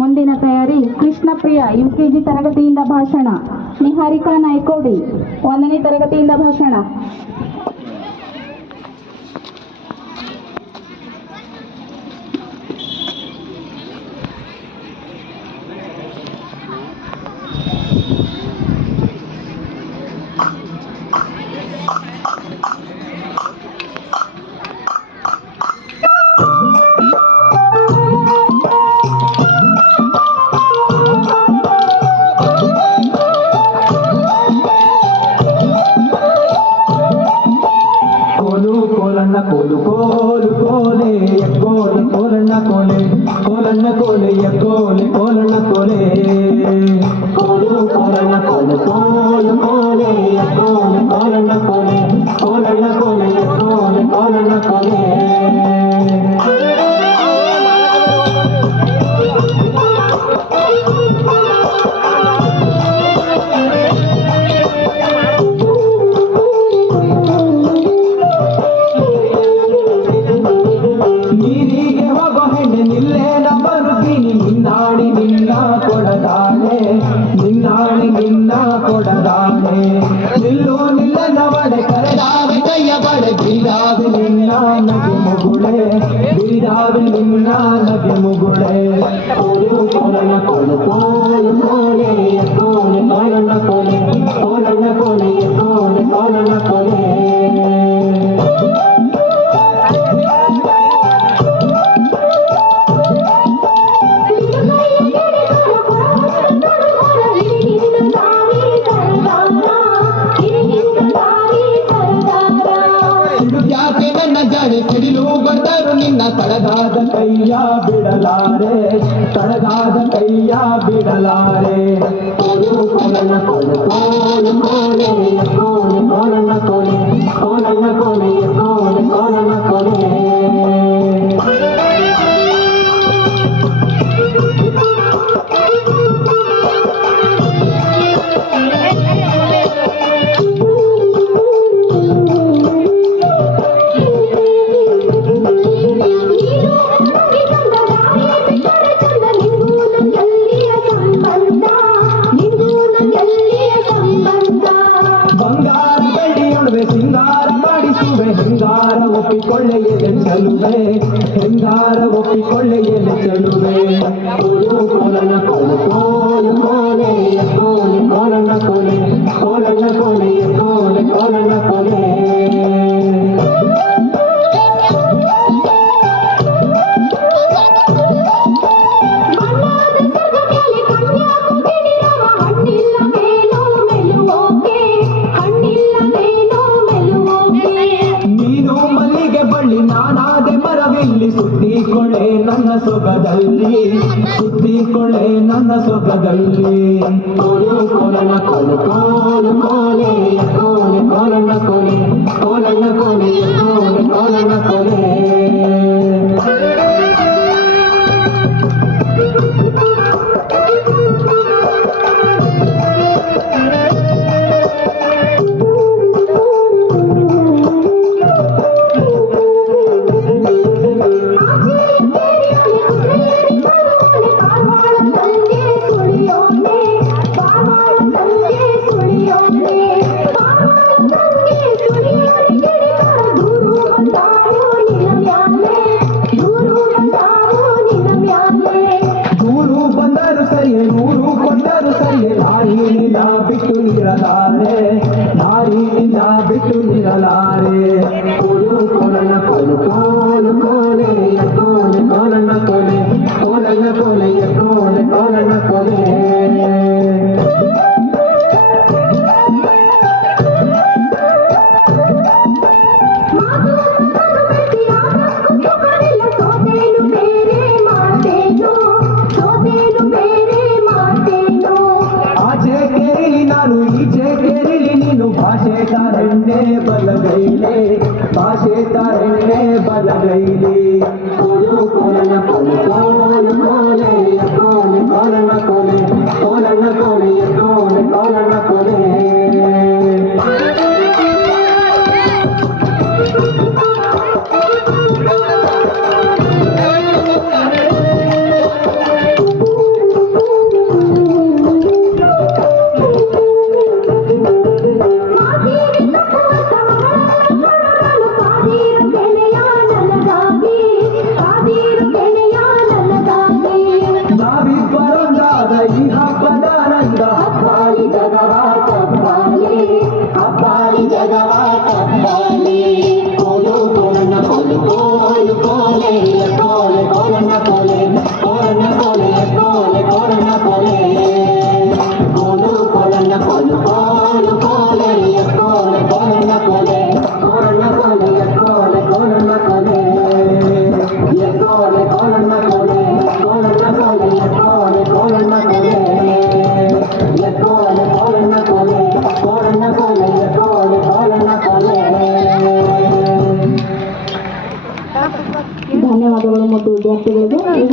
ಮುಂದಿನ ತಯಾರಿ ಕೃಷ್ಣಪ್ರಿಯ ಯುಕೆಜಿ ತರಗತಿಯಿಂದ ಭಾಷಣ, ನಿಹಾರಿಕಾ ನಾಯ್ಕೋಡಿ 1ನೇ ತರಗತಿಯಿಂದ ಭಾಷಣ. ಕೋಲು ಕೋಲು ಕೋಲೆ ಕೋಲೆ ಕೋಲಣ್ಣ ಕೋಲೆ ಕೋಲಣ್ಣ ಕೋಲೆ ಕೋಲೆ ಕೋಲಣ್ಣ ಕೋಲೆ ಕೋಲು ಕೋಲಣ್ಣ ಕೋಲು ಕೋಲು ಕೋಲೆ ಕೋಲೆ ಕೋಲಣ್ಣ ಕೋಲೆ ಕೋಲಣ್ಣ ಕೋಲೆ ಕೋಲೆ ಕೋಲಣ್ಣ ಕೋಲೆ ನಿನ್ನಾಣಿ ನಿನ್ನ ಕೊಡದಾನೆ ನಿಲ್ಲು ನಿಲ್ಲ ನವಡೆ ಕರೆದಾವೆ ಕೈಯ ಬಡೆ ಬಿರಿದಾವೆ ನಿನ್ನ ನಗೆ ಮುಗುಳೆ ಬಿರಿದಾವೆ ನಿನ್ನ ನಗೆ ಮುಗುಳೆ ಕೋಲು ಕೋಲಣ್ಣ ಕೋಲು ಕೋಲು ಕೋಲೆ ಕೋಲೆ ಕೋಲಣ್ಣ ಕೋಲೆ ಕೋಲಣ್ಣ ಕೋಲೆ ಕೋಲೆ ಕೋಲಣ್ಣ ಕೋಲೆ ಸಿಡಿಲು ಬಂದರು ನಿನ್ನ ತಡಗಾದ ಕೈಯ ಬಿಡಲಾರೆ ತಡಗಾದ ಕೈಯ ಬಿಡಲಾರೆ ಕೋಲು ಕೋಲಣ್ಣ ಕೋಲು ಕೋಲು ಕೋಲೆ ಕೋಲೆ ಕೋಲಣ್ಣ ಕೋಲೆ ಕೋಲಣ್ಣ ಕೋಲೆ ಕೋಲೆ ಕೋಲಣ್ಣ ಕೋಲೆ ಸಿಂಗಾರ ಮಾಡಿಸುವೆ ಹೆಂಗಾರ ಒಪ್ಪಿಕೊಳ್ಳೆಯಲೆ ಚೆಲುವೆ ಹೆಂಗಾರ ಒಪ್ಪಿಕೊಳ್ಳೆಯಲೆ ಚೆಲುವೆ ಕೋಲು ಕೋಲಣ್ಣ ಕೋಲು ಕೋಲು ಕೋಲೆ ಕೋಲೆ ಕೋಲಣ್ಣ ಕೋಲೆ ಕೋಲಣ್ಣ ಕೋಲೆ ಕೋಲೆ ಕೋಲಣ್ಣ ಕೋಲೆ ನಾನಾದೆ ಮರವಿಲ್ಲಿ ಸುತ್ತಿಕೊಳ್ಳೆ ನನ್ನ ಸೊಗದಲ್ಲಿ ಸುತ್ತಿಕೊಳ್ಳೆ ನನ್ನ ಸೊಗದಲ್ಲಿ ಕೋಲು ಕೋಲಣ್ಣ ಕೋಲು ಕೋಲು ಕೋಲೆ ಕೋಲೆ ಕೋಲಣ್ಣ ಕೋಲೆ ಕೋಲಣ್ಣ ಕೋಲೆ ಕೋಲೆ ಕೋಲಣ್ಣ ಕೋಲೆ ನೂರು ಕೊಂಡರು ಸರಿಯೇ ನಾರಿ ನಿನ್ನ ಬಿಟ್ಟು ನಿರಲಾರೆ ನಾರಿ ನಿನ್ನ ಬಿಟ್ಟು ನಿರಲಾರೆ ಕೋಲು ಕೋಲಣ್ಣ ಕೋಲು ಕೋಲು ಕೋಲೆ ಕೋಲೆ ಕೋಲಣ್ಣ ಕೋಲೆ ಕೋಲಣ್ಣ ಕೋಲೆ ಕೋಲೆ ಕೋಲಣ್ಣ ಕೋಲೆ ಭಾಷೆ ತಾರಣ್ಣೆ ಬಲಗೈಲೆ ಭಾಷೆ ತಾರಣ್ಣೆ ಬಲಗೈಲೆ ಕೋಲು ಕೋಲಣ್ಣ ಕೋಲು ಕೋಲು ಕೋಲೆ ಕೋಲೆ ಕೋಲಣ್ಣ ಕೋಲೆ ಕೋಲಣ್ಣ ಕೋಲೆ ಕೋಲೆ ಕೋಲಣ್ಣ ಕೋಲೆ ಧನ್ಯವಾದಗಳು ಮತ್ತು ವಿದ್ಯಾರ್ಥಿಗಳಿಗೂ. ಈಗ